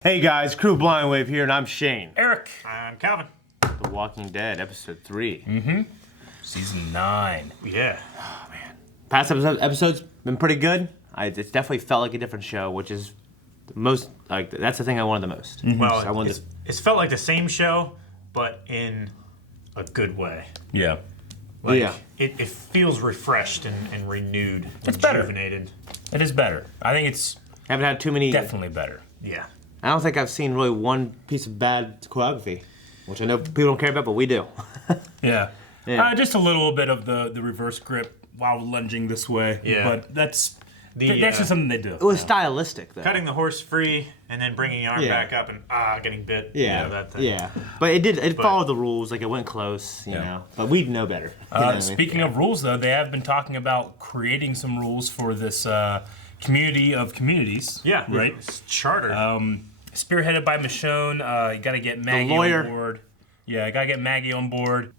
Hey guys, Crew Blind Wave here, and I'm Shane. Eric. I'm Calvin. The Walking Dead, episode 3. Mm-hmm. Season 9. Yeah. Oh, man. Past episodes been pretty good. It's definitely felt like a different show, which is the most, that's the thing I wanted the most. Mm-hmm. Well, it's felt like the same show, but in a good way. Yeah. It feels refreshed and renewed. It's rejuvenated. It is better. I think it's Haven't had too many. definitely better. Yeah. I don't think I've seen really one piece of bad choreography, which I know people don't care about, but we do. Yeah. Yeah. Just a little bit of the reverse grip while lunging this way. Yeah. But that's The, just something they do. It was stylistic, though. Cutting the horse free and then bringing the arm Yeah. back up and getting bit. Yeah, You know, that thing. yeah. But it followed the rules, like it went close, you know. But we'd know better. You know what I mean? Speaking of rules, though, they have been talking about creating some rules for this community of communities. Yeah. Right? It's charter. Spearheaded by Michonne. You got to get Maggie lawyer. on board. Yeah, you got to get Maggie on board.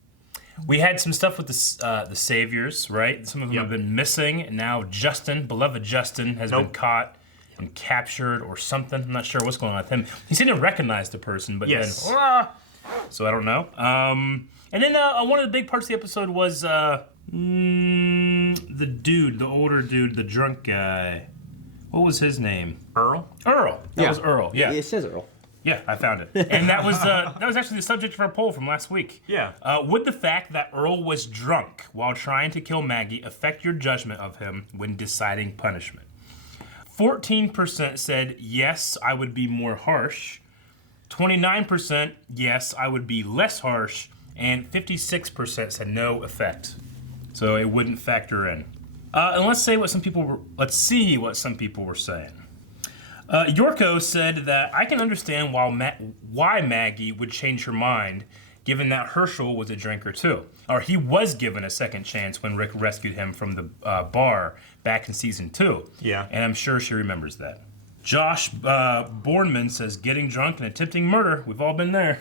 We had some stuff with the saviors, right? Some of them have been missing. And now Justin, beloved Justin, has been caught and captured or something. I'm not sure what's going on with him. He seemed to recognize the person, but then, so I don't know. And then one of the big parts of the episode was the dude, the older dude, the drunk guy. What was his name? Earl? Earl. That was Earl. Yeah. It says Earl. Yeah, I found it. And that was actually the subject of our poll from last week. Yeah. Would the fact that Earl was drunk while trying to kill Maggie affect your judgment of him when deciding punishment? 14% said, yes, I would be more harsh. 29%, yes, I would be less harsh. And 56% said no effect. So it wouldn't factor in. And let's see what some people were saying. Yorko said that I can understand why Maggie would change her mind, given that Herschel was a drinker too. Or he was given a second chance when Rick rescued him from the bar back in season 2. Yeah. And I'm sure she remembers that. Josh Bornman says, getting drunk and attempting murder. We've all been there.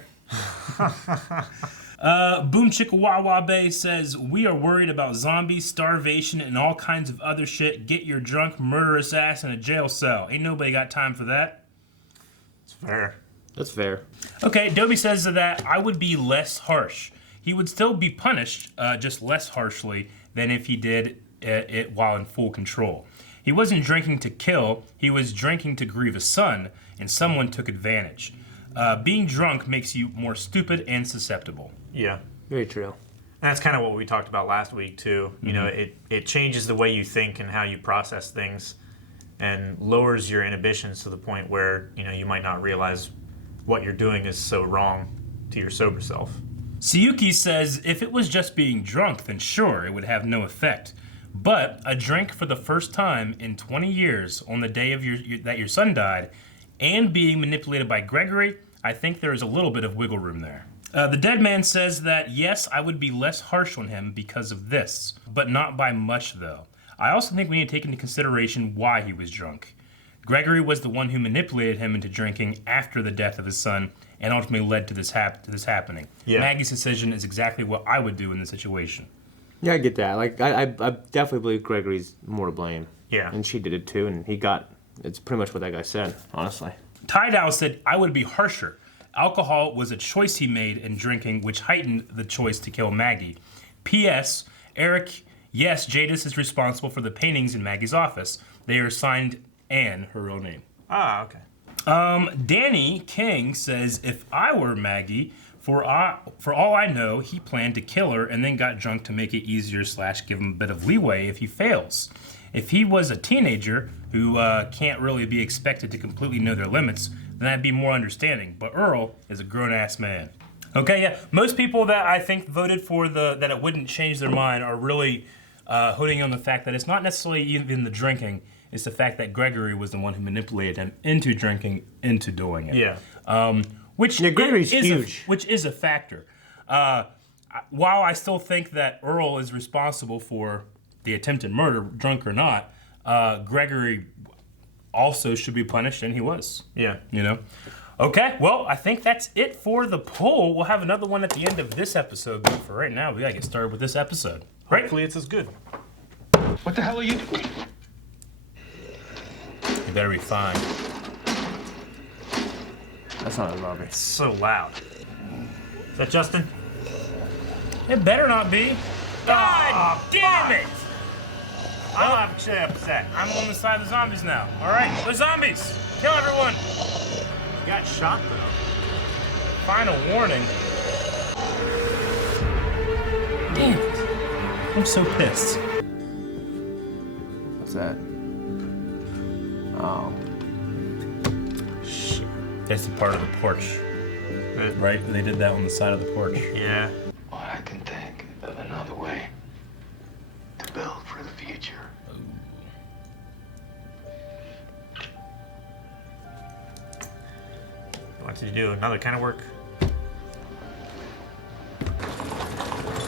Boom Chickawawa Bay says, we are worried about zombies, starvation, and all kinds of other shit. Get your drunk, murderous ass in a jail cell. Ain't nobody got time for that. It's fair. That's fair. Okay, Dobie says that I would be less harsh. He would still be punished, just less harshly than if he did it while in full control. He wasn't drinking to kill, he was drinking to grieve a son, and someone took advantage. Being drunk makes you more stupid and susceptible. Yeah. Very true. And that's kind of what we talked about last week, too. You know, it changes the way you think and how you process things and lowers your inhibitions to the point where, you know, you might not realize what you're doing is so wrong to your sober self. Siyuki says, if it was just being drunk, then sure, it would have no effect. But a drink for the first time in 20 years on the day of that your son died and being manipulated by Gregory, I think there is a little bit of wiggle room there. The dead man says that, yes, I would be less harsh on him because of this, but not by much, though. I also think we need to take into consideration why he was drunk. Gregory was the one who manipulated him into drinking after the death of his son and ultimately led to this happening. Yeah. Maggie's decision is exactly what I would do in this situation. Yeah, I get that. Like, I definitely believe Gregory's more to blame. Yeah. And she did it too, and it's pretty much what that guy said, honestly. Tydow said, I would be harsher. Alcohol was a choice he made in drinking, which heightened the choice to kill Maggie. P.S. Eric, yes, Jadis is responsible for the paintings in Maggie's office. They are assigned Anne, her real name. Ah, okay. Danny King says, if I were Maggie, for all I know, he planned to kill her and then got drunk to make it easier / give him a bit of leeway if he fails. If he was a teenager who can't really be expected to completely know their limits, then I'd be more understanding. But Earl is a grown-ass man. Okay, yeah. Most people that I think voted for that it wouldn't change their mind are really holding on the fact that it's not necessarily even the drinking. It's the fact that Gregory was the one who manipulated him into drinking, into doing it. Yeah. Gregory's huge. Which is a factor. While I still think that Earl is responsible for the attempted murder, drunk or not, Gregory also should be punished, and he was. Yeah. You know? Okay, well, I think that's it for the poll. We'll have another one at the end of this episode, but for right now, we gotta get started with this episode. Right? Hopefully it's as good. What the hell are you doing? You better be fine. That's not a zombie. It's so loud. Is that Justin? It better not be. God damn it! I'm actually upset. I'm on the side of the zombies now. All right, the zombies. Kill everyone. You got shot though. Final warning. Damn it. I'm so pissed. What's that? Oh. Shit. That's the part of the porch. Right? They did that on the side of the porch. Yeah. Well, I can think of another way to build for the future. What did you do? Another kind of work?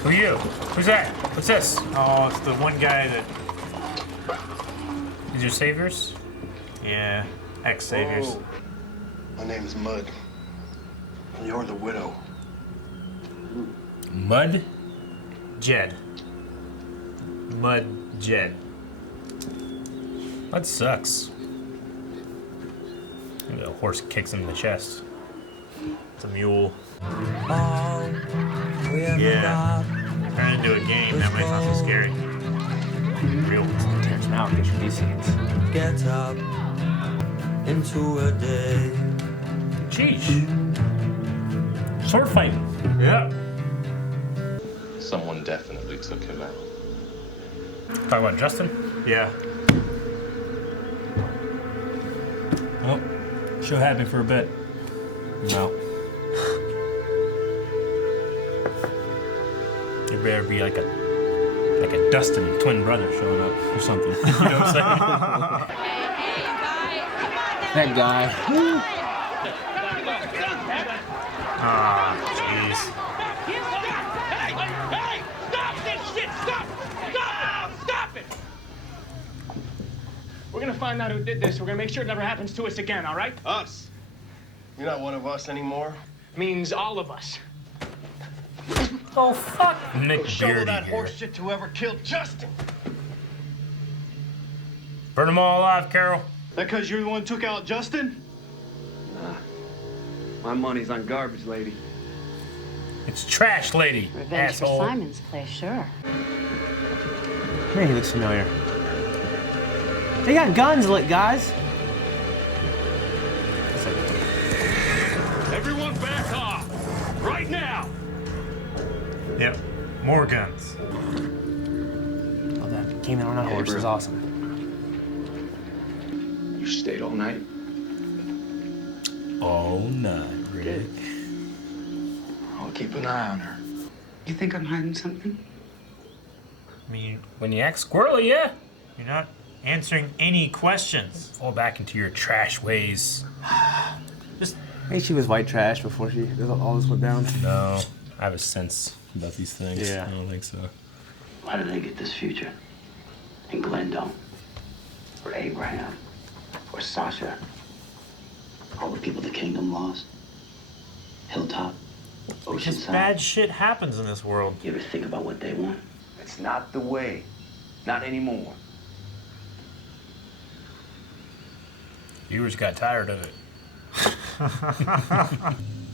Who are you? Who's that? What's this? Oh, it's the one guy that. These are saviors? Yeah. Ex-saviors. Oh. My name is Mud. And you're the widow. Mud? Jed. Mud Jed. That sucks. Maybe a horse kicks him in the chest. It's a mule. Yeah. Turn into a game. That might sound so scary. Real. Tears him out. Get you these scenes. Get up into a day. Sheesh. Sword fighting. Yeah. Someone definitely took him out. Talk about Justin? Yeah. Oh, show had me for a bit. No. There better be like a Dustin twin brother showing up or something. You know what I'm saying? That guy. Ah, jeez. Hey! Stop this shit! Stop! Stop it! We're gonna find out who did this. We're gonna make sure it never happens to us again, all right? Us? You're not one of us anymore? Means all of us. Oh, fuck. Nick Shovel Beardy that here. horse shit to whoever killed Justin. Burn them all alive, Carol. That because you're the one who took out Justin? My money's on garbage, lady. It's trash lady, Revenge asshole. for Simon's place, sure. Man, he looks familiar. They got guns, guys. It's like, Everyone back off! Right now! Yep. More guns. oh, that came in on a horse bro. is awesome. You stayed all night? Oh, no, Rick. I'll keep an eye on her. You think I'm hiding something? I mean, When you act squirrely, yeah. you're not answering any questions. Fall back into your trash ways. Just Maybe she was white trash before all this went down. No, I have a sense about these things. Yeah. I don't think so. Why do they get this future? And Glenn don't? Or Abraham? Or Sasha? All the people the kingdom lost? Hilltop? because Oceanside? bad shit happens in this world. You ever think about what they want? It's not the way. Not anymore. Viewers got tired of it.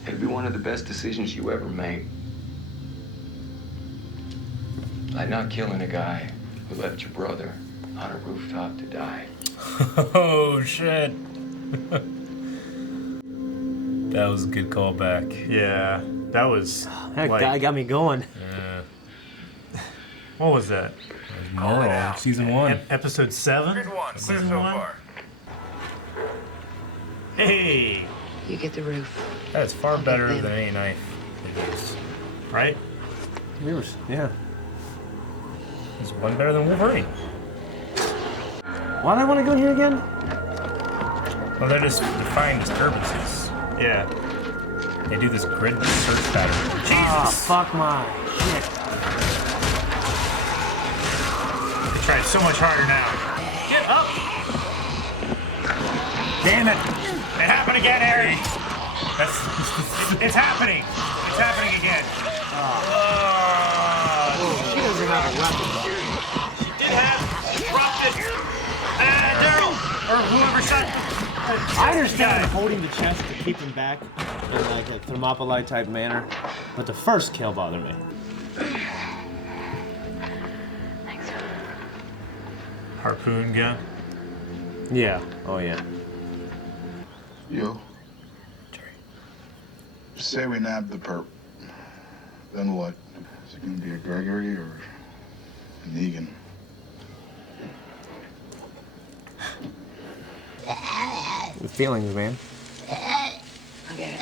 It'd be one of the best decisions you ever made. Like not killing a guy who left your brother on a rooftop to die. Oh, shit. That was a good callback. Yeah, that was That like, guy got me going. Yeah. what was that? Moral, season 1. Episode 7? Season 1? Hey, You get the roof. That's far I'll get better them. than any knife it is. right? Viewers, yeah. It's one better than Wolverine. Why do I want to go in here again? Well, they're just defying disturbances. Yeah. They do this grid search pattern. Ah, Jesus! fuck my shit. They tried so much harder now. Get up! Damn it. It happened again, Harry. It's happening. It's happening again. She doesn't have a weapon. Did have dropped it. Daryl. Or whoever shot I understand holding the chest to keep him back in like a Thermopylae type manner, but the first kill bothered me. Thanks. harpoon gun. Yeah. Oh yeah. Yo. Say we nab the perp. Then what? Is it gonna be a Gregory or a Negan? The feelings, man. I get it.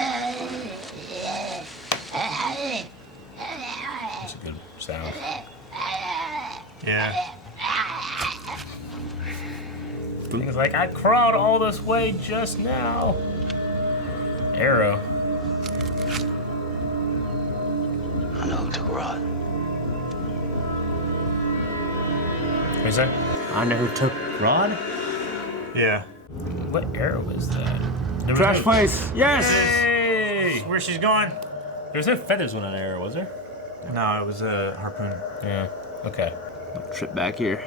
That's a good sound. Yeah. He's like, I crawled all this way just now. Arrow. I know who took Rod. Who's that? I know who took Rod. Yeah. What arrow is that? Trash place. Yes. Hey! Where she's going? There's no feathers on that arrow, was there? No, it was a harpoon. Yeah. Okay. Trip back here.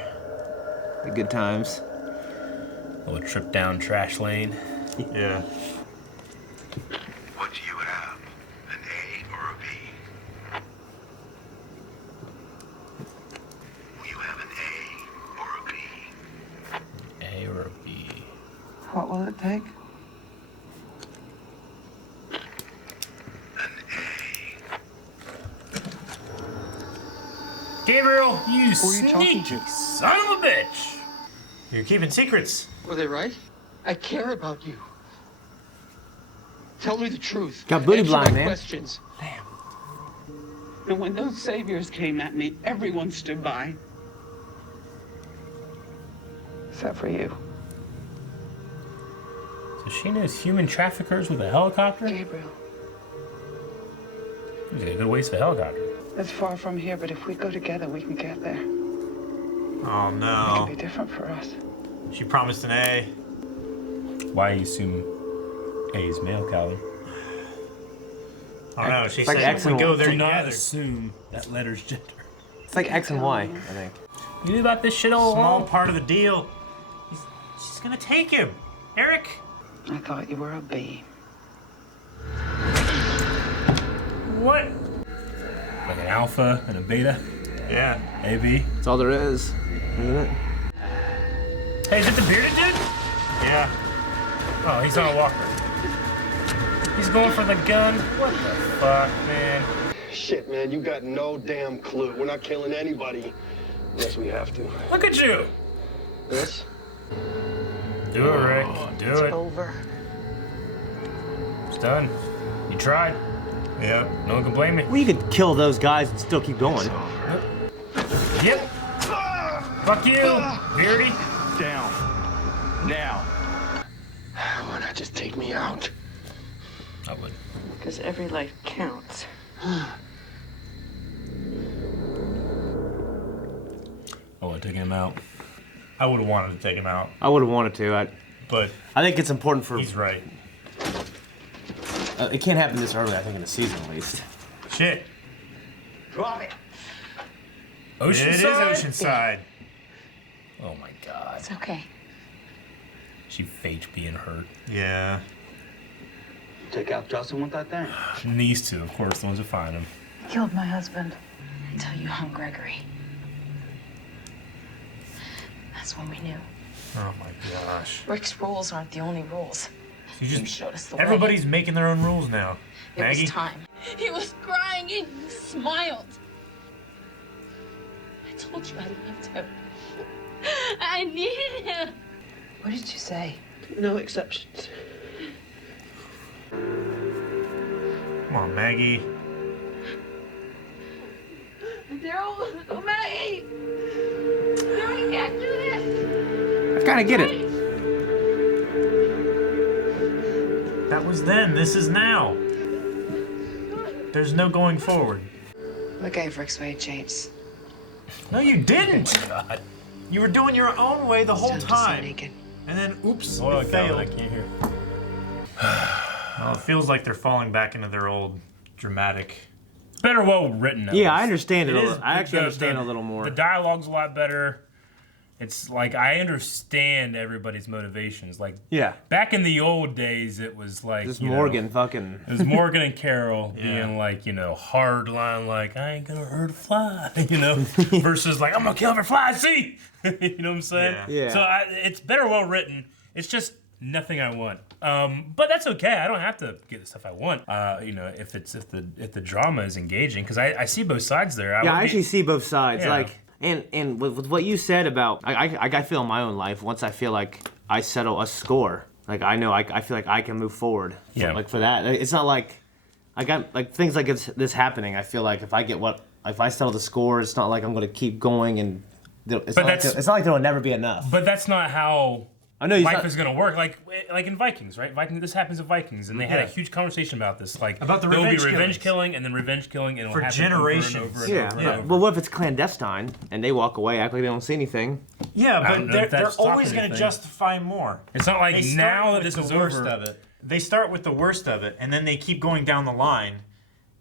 The good times. A little trip down trash lane. Yeah. What do you have? An A or a B? Will you have an A or a B? A or a B? What will it take? Gabriel, you Who are you talking sneaky to? son of a bitch! You're keeping secrets. Were they right? I care about you. Tell me the truth. Got booty Answer blind, my man. questions. And when those saviors came at me, everyone stood by. Except for you. So she knows human traffickers with a helicopter? Gabriel, Seems like a good waste of a helicopter. it's far from here, but if we go together, we can get there. Oh It no. can be different for us. She promised an A. Why you assume A is male, Calvin? I don't know. She like said X we and go Y. there Do not together. assume that letter's gender. It's like X and Y, I think. You knew about this shit all Small along? part of the deal. She's gonna take him. Eric. I thought you were a bee. What? Like an alpha and a beta? Yeah. A, B? That's all there is, isn't it? Hey, is it the bearded dude? Yeah. Oh, he's on a walker. He's going for the gun? What the fuck, man? Shit, man, you got no damn clue. We're not killing anybody unless we have to. Look at you! This? Do it, Rick. Do it. Over. It's done. You tried. Yeah. No one can blame me. Well, you could kill those guys and still keep going. Yep. Fuck you, Beardy. Down. Now. Why not just take me out? I would. Because every life counts. I would have taken him out. I would have wanted to take him out, I would have wanted to. but I think it's important for. he's right. It can't happen this early. I think in the season at least. Shit. Drop it. Oceanside? It is Oceanside. Oh my god. It's okay. She faked being hurt. Yeah. Take out Justin with that thing. And these two, of course, the ones that find him. Killed my husband until you hung Gregory. That's when we knew. Oh my gosh. Rick's rules aren't the only rules. You You just showed us the way. everybody's making their own rules now. It Maggie. was time. He was crying and you smiled. I told you I loved him. I needed him. What did you say? No exceptions. Come on, Maggie. Daryl, oh Maggie. Daryl, you can't do this. I kind of get it. That was then. This is now. There's no going forward. We gave Rick's way, James. No, you didn't. Oh my god. You were doing your own way the whole Time to time. see Negan. And then, oops, Oh, it Calvin, I failed. can't hear. Well, it feels like they're falling back into their old dramatic. Better well written. at Yeah, I least. understand it. It a is- little. I actually the- understand the- a little more. The dialogue's a lot better. It's like I understand everybody's motivations. Like Yeah. back in the old days, it was like Just you know, Morgan fucking. It was Morgan and Carol being like, you know, hard line, like I ain't gonna hurt a fly, you know, versus like I'm gonna kill every fly I see. You know what I'm saying? Yeah. So it's better well written. It's just nothing I want. But that's okay. I don't have to get the stuff I want. You know, if the drama is engaging, because I see both sides there. I actually see both sides. Yeah. Like, and with what you said about, I feel in my own life, once I feel like I settle a score, like I know I feel like I can move forward. Yeah. Like for that, it's not like I got like things like this happening. I feel like if I settle the score, it's not like I'm going to keep going and it's not like there'll never be enough. But that's not how. I know life is gonna work like in Vikings, right? This happens in Vikings, and they had a huge conversation about this, like about the there will be revenge revenge killing, and then revenge killing, and it will For happen generations. over and over and over and over. Well, what if it's clandestine and they walk away, act like they don't see anything? Yeah, I don't but know if they're that stops always going to anything. justify more. It's not like They start now that with this the is worst over. of it. They start with the worst of it, and then they keep going down the line.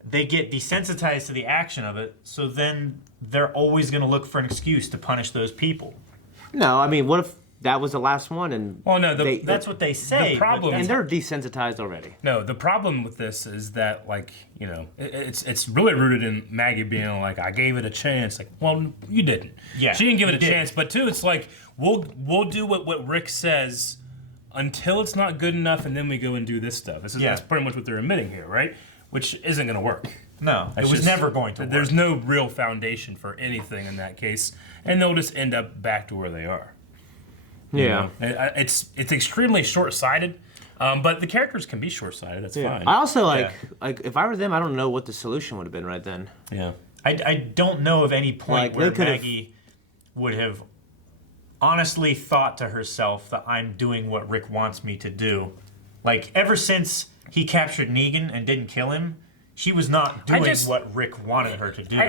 They get desensitized to the action of it, so then they're always going to look for an excuse to punish those people. No, I mean, what if that was the last one and Well, no, That's what they say. The problem, and they're desensitized already? no, the problem with this is that, like, you know, it's really rooted in Maggie being like, I gave it a chance. Like, well, you didn't. Yeah, she didn't give it a you did. chance. But two, it's like we'll do what Rick says until it's not good enough, and then we go and do this stuff. That's pretty much what they're admitting here, right? Which isn't going to work. No, That's it was just- never going to work. There's no real foundation for anything in that case, and they'll just end up back to where they are. You know? It's extremely short-sighted, but the characters can be short-sighted. That's fine. I also like if I were them, I don't know what the solution would have been right then. Yeah. I don't know of any point Like, where they could've- Maggie would have honestly thought to herself that I'm doing what Rick wants me to do. Like, ever since he captured Negan and didn't kill him, she was not doing what Rick wanted her to do.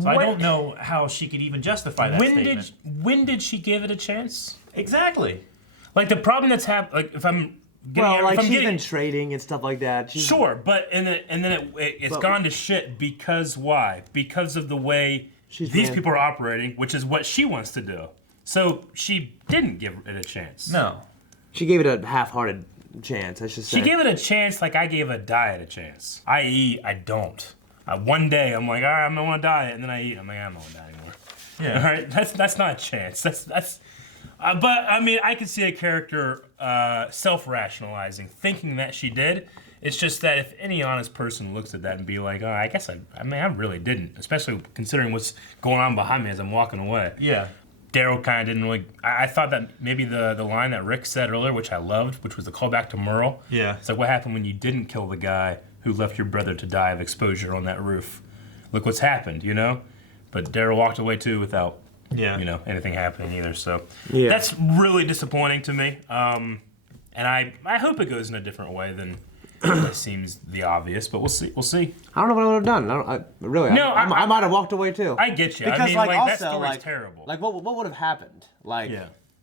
So I don't know how she could even justify that statement. When did she give it a chance? Exactly. Like, the problem that's happened, like, if I'm getting... Well, like if I'm she's getting, been trading and stuff like that. Sure, but and then it's gone to shit because why? Because of the way these people are operating, which is what she wants to do. So she didn't give it a chance. No. She gave it a half-hearted chance, I should say. She gave it a chance like I gave a diet a chance. I.e., I don't. One day I'm like, all right, I'm on a diet, and then I eat. I'm like, I'm not on a diet anymore. Yeah. All right, that's not a chance. That's. But I mean, I can see a character self-rationalizing, thinking that she did. It's just that if any honest person looks at that and be like, oh, I guess I really didn't, especially considering what's going on behind me as I'm walking away. Yeah. Daryl kind of didn't really. I thought that maybe the line that Rick said earlier, which I loved, which was the callback to Merle. Yeah. It's like, what happened when you didn't kill the guy who left your brother to die of exposure on that roof? Look what's happened, you know? But Daryl walked away too without, you know, anything happening either. So that's really disappointing to me. And I hope it goes in a different way than it seems the obvious, but we'll see. We'll see. I don't know what I would have done. I might have walked away too. I get you. Because I mean, like that also story's like terrible. Like what would have happened? Like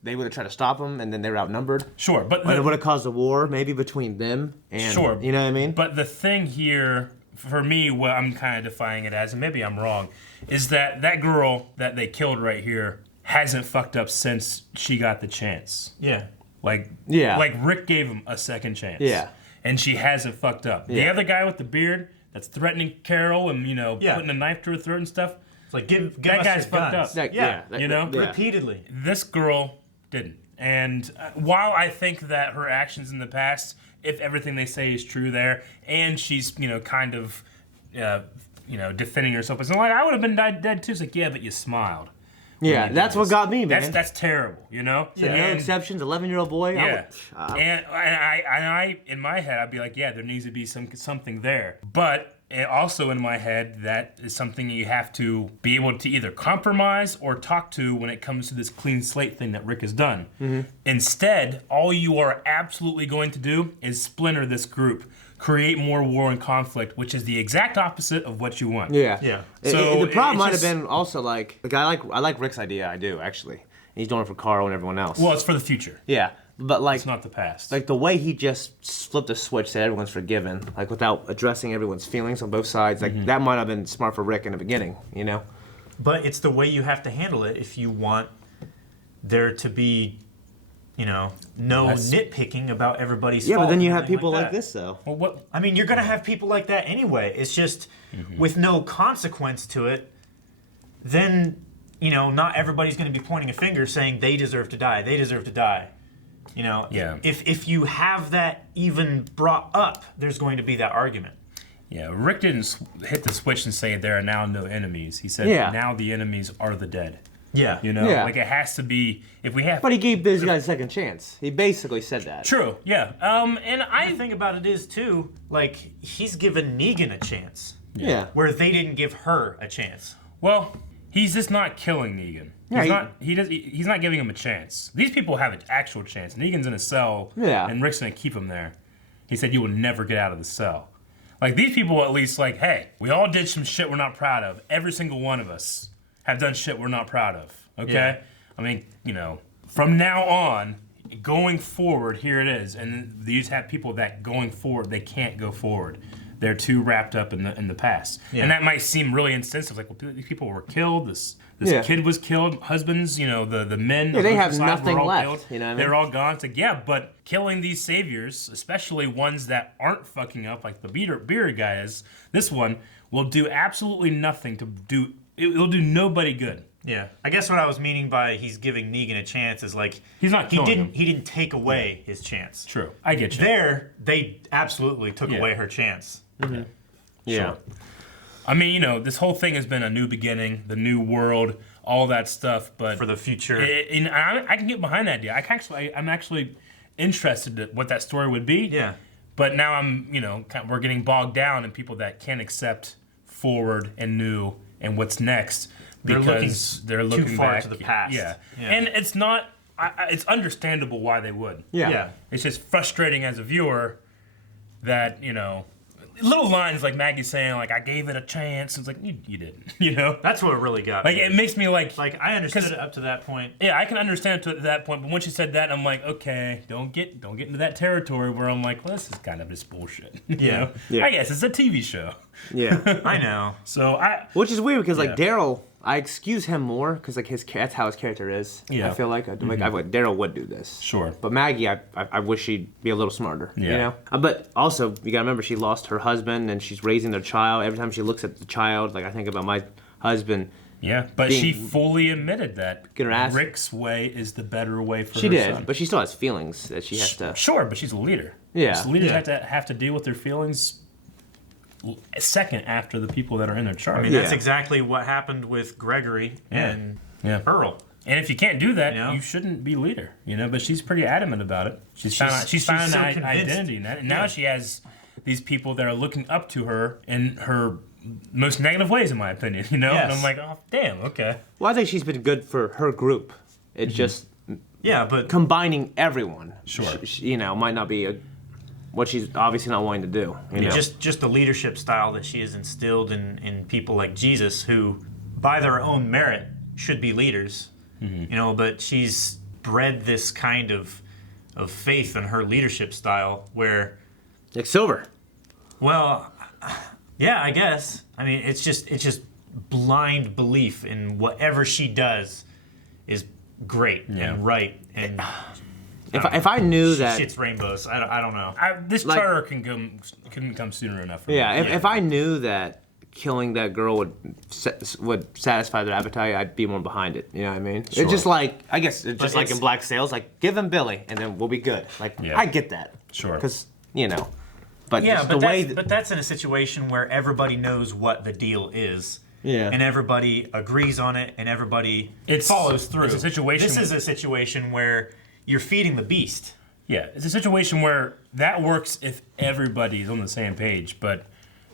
they would have tried to stop him, and then they were outnumbered. Sure, but it would have caused a war maybe between them and you know what I mean. But the thing here, for me, what I'm kind of defining it as, and maybe I'm wrong, is that girl that they killed right here hasn't fucked up since she got the chance. Yeah. Like Rick gave him a second chance. Yeah. And she hasn't fucked up. The other guy with the beard that's threatening Carol and, you know, putting a knife to her throat and stuff. It's like, give that us guy's your fucked guns. up. You know? Repeatedly. This girl didn't. And while I think that her actions in the past, if everything they say is true there, and she's, you know, kind of, defending herself, it's not like, I would have been dead too. It's like, yeah, but you smiled. Yeah, that's what got me, man. That's terrible, you know? So no exceptions, 11-year-old boy. Yeah. And I, in my head, I'd be like, yeah, there needs to be something there. But also in my head, that is something you have to be able to either compromise or talk to when it comes to this clean slate thing that Rick has done. Mm-hmm. Instead, all you are absolutely going to do is splinter this group. Create more war and conflict, which is the exact opposite of what you want. Yeah. So the problem might have been also like I like Rick's idea. I do actually. He's doing it for Carl and everyone else. Well, it's for the future. Yeah, but like it's not the past. Like the way he just flipped a switch that everyone's forgiven, like without addressing everyone's feelings on both sides. Like that might have been smart for Rick in the beginning, you know. But it's the way you have to handle it if you want there to be, no nitpicking about everybody's Yeah, fault. but then you or have anything people like that. this, though. Well, what? I mean, you're going to have people like that anyway. It's just with no consequence to it, then, not everybody's going to be pointing a finger saying they deserve to die. They deserve to die. Yeah. If you have that even brought up, there's going to be that argument. Yeah, Rick didn't hit the switch and say there are now no enemies. He said now the enemies are the dead. Yeah. Yeah. Like it has to be, if we have... But he gave these guys a second chance. He basically said that. True, yeah. And The thing about it is, too, like, he's given Negan a chance. Yeah. Where they didn't give her a chance. Well, he's just not killing Negan. Yeah, He's not giving him a chance. These people have an actual chance. Negan's in a cell, and Rick's gonna keep him there. He said you will never get out of the cell. Like, these people at least like, hey, we all did some shit we're not proud of. Every single one of us have done shit we're not proud of, okay? Yeah. I mean, from now on, going forward, here it is. And these have people that going forward, they can't go forward. They're too wrapped up in the past. Yeah. And that might seem really insensitive. Like, well, these people were killed. This kid was killed. Husbands, the men. Yeah, they have side nothing were all left. Killed. You know what I mean? They're all gone. It's like, yeah, but killing these saviors, especially ones that aren't fucking up, like the beer guy is, this one will do absolutely nothing to do. It'll do nobody good. Yeah, I guess what I was meaning by he's giving Negan a chance is like he's not killing him. He didn't take away his chance. True, I get you. There, they absolutely took away her chance. Mm-hmm. Yeah. Sure. I mean, this whole thing has been a new beginning, the new world, all that stuff. But for the future, I can get behind that idea. I'm actually interested in what that story would be. Yeah. But now we're getting bogged down in people that can't accept forward and new and what's next because they're looking too far back to the past. Yeah. And it's not. It's understandable why they would. Yeah. It's just frustrating as a viewer that little lines like Maggie saying, like, I gave it a chance. It's like, you didn't, That's what really got me. me. It makes me like... Like, I understood it up to that point. Yeah, I can understand it to that point, but once you said that, I'm like, okay, don't get into that territory where I'm like, well, this is kind of just bullshit. Yeah. I guess it's a TV show. Yeah. I know. So Which is weird, because, like, Daryl... I excuse him more because like that's how his character is. Yeah. I feel like Daryl would do this. Sure. But Maggie, I wish she'd be a little smarter. Yeah. But also you gotta remember she lost her husband and she's raising their child. Every time she looks at the child, like I think about my husband. Yeah, but she fully admitted that Rick's way is the better way for her son. She did, but she still has feelings that she has to. Sure, but she's a leader. Yeah. So leaders have to deal with their feelings second after the people that are in their charge. I mean, that's exactly what happened with Gregory and Earl. And if you can't do that, you shouldn't be leader. But she's pretty adamant about it. She's found an identity in that, and now she has these people that are looking up to her in her most negative ways, in my opinion. Yes. And I'm like, oh, damn, okay. Well, I think she's been good for her group. It's just but combining everyone. Sure. Might not be what she's obviously not wanting to do. Just the leadership style that she has instilled in people like Jesus, who, by their own merit, should be leaders. Mm-hmm. But she's bred this kind of faith in her leadership style where, like Silver. Well, yeah, I guess. I mean, it's just blind belief in whatever she does is great and right and. If I knew that shit's rainbows, I don't know. This charter couldn't come sooner enough. For me. If I knew that killing that girl would satisfy their appetite, I'd be more behind it. You know what I mean? Sure. It's just like it's like in Black Sails, like give him Billy and then we'll be good. Like I get that. Sure. Because but that's in a situation where everybody knows what the deal is. Yeah. And everybody agrees on it, and everybody follows through. It's a situation. This is a situation where you're feeding the beast. Yeah, it's a situation where that works if everybody's on the same page, but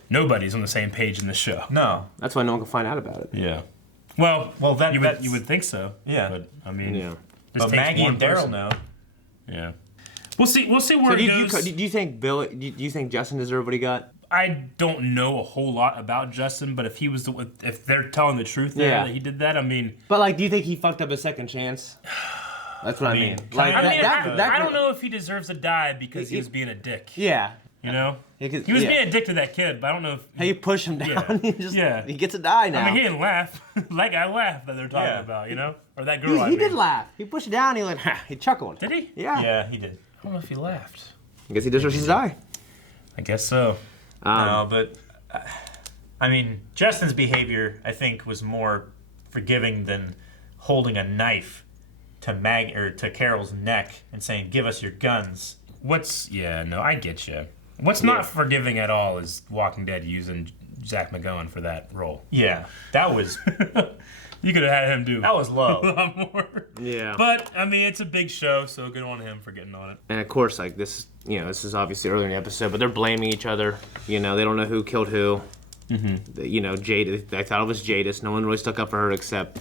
nobody's on the same page in the show. No. That's why no one can find out about it. Yeah. Well, you would think so. Yeah. But I mean, but Maggie and Daryl know. Yeah. We'll see where it goes. Do you think Billy? Do you think Justin deserved what he got? I don't know a whole lot about Justin, but if if they're telling the truth that he did that, I mean. But do you think he fucked up a second chance? That's what I mean. I don't know if he deserves to die because he was being a dick. Yeah, You know? He was being a dick to that kid, but I don't know if... How you push him down, he gets to die now. I mean, he didn't laugh. That guy laughed that they're talking about, you know? Or that girl, He did laugh. He pushed it down, he went, ha, he chuckled. Did he? Yeah. Yeah, he did. I don't know if he laughed. I guess he deserves to die. I guess so. No, but... I mean, Justin's behavior, I think, was more forgiving than holding a knife to Carol's neck and saying, "Give us your guns." I get you. What's not forgiving at all is Walking Dead using Zach McGowan for that role. Yeah, that was... You could have had him do that was low. a lot more. Yeah. But, I mean, it's a big show, so good on him for getting on it. And of course, like this, this is obviously earlier in the episode, but they're blaming each other. They don't know who killed who. Mm-hmm. Jadis. I thought it was Jadis. No one really stuck up for her except,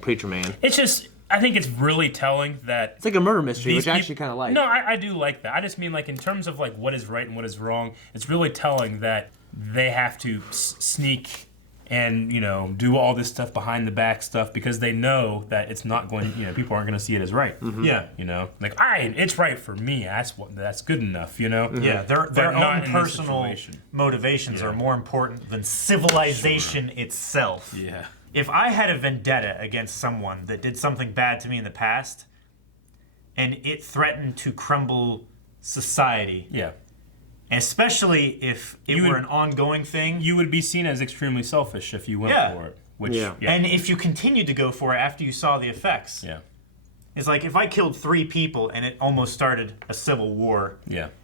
Preacher Man. It's just, I think it's really telling that... It's like a murder mystery, which I actually kind of like. No, I do like that. I just mean, like, in terms of, like, what is right and what is wrong, it's really telling that they have to sneak and, do all this stuff behind the back stuff because they know that it's not going, people aren't going to see it as right. Mm-hmm. Yeah. Like, it's right for me. That's good enough, Mm-hmm. Yeah, their own personal motivations are more important than civilization itself. Yeah. If I had a vendetta against someone that did something bad to me in the past, and it threatened to crumble society, especially if it were an ongoing thing, you would be seen as extremely selfish if you went for it. And if you continued to go for it after you saw the effects, it's like if I killed 3 people and it almost started a civil war,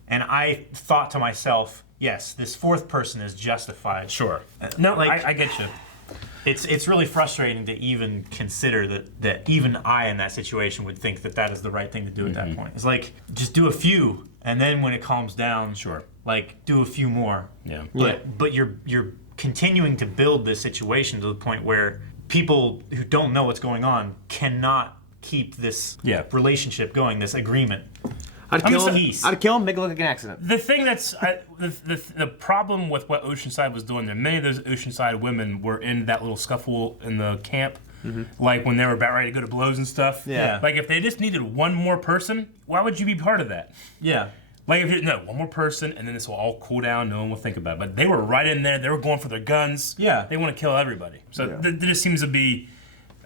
and I thought to myself, yes, this 4th person is justified. Sure. No, I get you. It's really frustrating to even consider that even I in that situation would think that is the right thing to do at that point. It's like, just do a few, and then when it calms down, do a few more. Yeah. But you're continuing to build this situation to the point where people who don't know what's going on cannot keep this relationship going, this agreement. I'd kill him, make it look like an accident. The thing that's the problem with what Oceanside was doing there, many of those Oceanside women were in that little scuffle in the camp, like when they were about ready to go to blows and stuff. Yeah. Like if they just needed one more person, why would you be part of that? Yeah. Like if one more person, and then this will all cool down. No one will think about it. But they were right in there. They were going for their guns. Yeah. They want to kill everybody. So there just seems to be.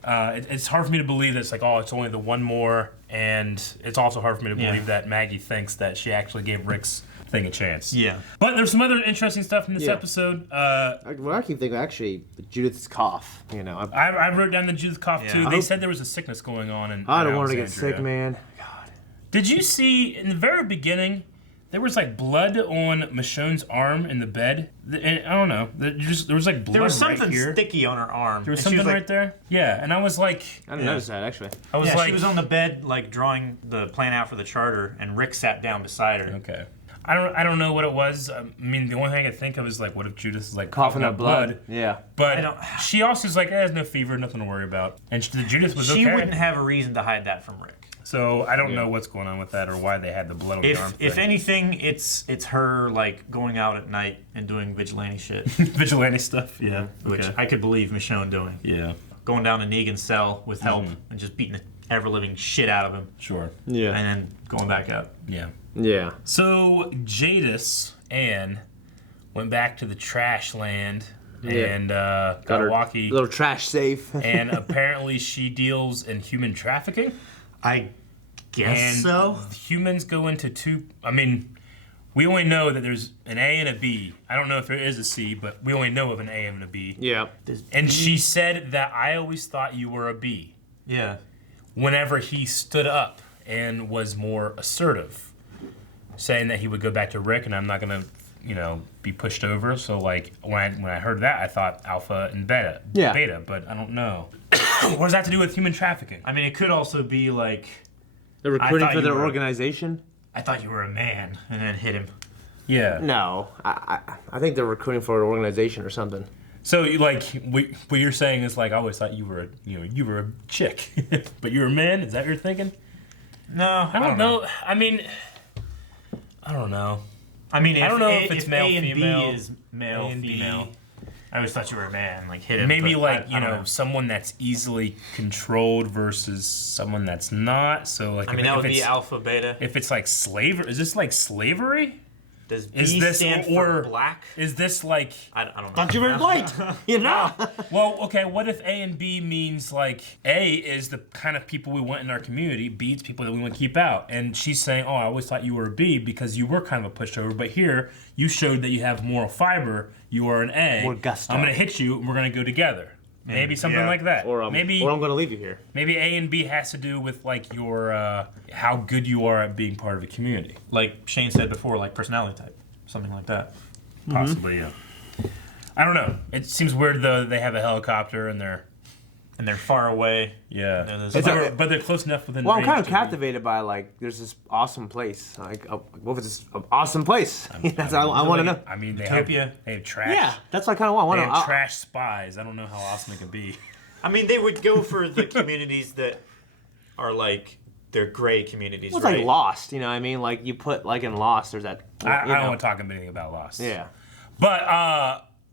It's hard for me to believe that it's like, it's only the one more, and it's also hard for me to believe that Maggie thinks that she actually gave Rick's thing a chance. Yeah. But there's some other interesting stuff in this episode. What I keep thinking, actually, Judith's cough. I wrote down the Judith cough too. They said there was a sickness going on in I don't want her to get Alexandria. sick, man. God. Did you see in the very beginning? There was like blood on Michonne's arm in the bed. And I don't know. There was like blood. There was right something here. sticky on her arm. There was something right there. Yeah, and I was like, I didn't notice that actually. I was like, she was on the bed like drawing the plan out for the charter, and Rick sat down beside her. Okay. I don't know what it was. I mean, the only thing I could think of is like, what if Judith is like coughing up blood? Yeah. But she also is like, there's no fever, nothing to worry about. And Judith was okay. She wouldn't have a reason to hide that from Rick. So I don't know what's going on with that or why they had the blood on the arm. If anything, it's her like going out at night and doing vigilante shit. Vigilante stuff, yeah. Which I could believe Michonne doing. Yeah. Going down to Negan's cell with help and just beating the ever-living shit out of him. Sure. Yeah. And then going back up. Yeah. Yeah. So Jadis, Anne, went back to the trash land and got Milwaukee. Little trash safe. And apparently she deals in human trafficking. I guess so. Humans go into two. I mean, we only know that there's an A and a B. I don't know if there is a C, but we only know of an A and a B. Yeah. And she said that I always thought you were a B. Yeah. Whenever he stood up and was more assertive, saying that he would go back to Rick and I'm not gonna, be pushed over. So like when I heard that, I thought Alpha and Beta. Yeah. Beta, but I don't know. What does that have to do with human trafficking? I mean, it could also be like they're recruiting for their organization. I thought you were a man, and then hit him. Yeah. No, I think they're recruiting for an organization or something. So like what you're saying is like I always thought you were you were a chick, but you're a man. Is that what you're thinking? No, I don't know. I mean, I don't know. I mean, I don't know if it's male, A and female, B is male, A and female. I always thought you were a man, like hit him. Maybe but like I don't know. someone that's easily controlled versus someone that's not. So like I mean, that would be alpha, beta. If it's like slavery, is this like slavery? Does B Is this stand or for black? Is this like? I don't know. Thought you were white. You know. Well, okay. What if A and B means like A is the kind of people we want in our community, B is people that we want to keep out, and she's saying, "Oh, I always thought you were a B because you were kind of a pushover, but here you showed that you have moral fiber. You are an A. More gusto. I'm gonna hit you, and we're gonna go together." Maybe something like that. Or I'm going to leave you here. Maybe A and B has to do with like your how good you are at being part of a community. Like Shane said before, like personality type, something like that. Possibly, yeah. I don't know. It seems weird though. They have a helicopter and they're far away. Yeah, They're but they're close enough within. Well, I'm range kind of to captivated by like there's this awesome place. Like, what was this awesome place? That's what I want to know. I mean, they Utopia. have trash. Yeah, that's what I kind of want. They have trash spies. I don't know how awesome it could be. I mean, they would go for the communities that are like they're gray communities. Well, it's right? like Lost, you know what I mean? Like you put like in Lost, there's that. I don't want to talk anything about Lost. Yeah, but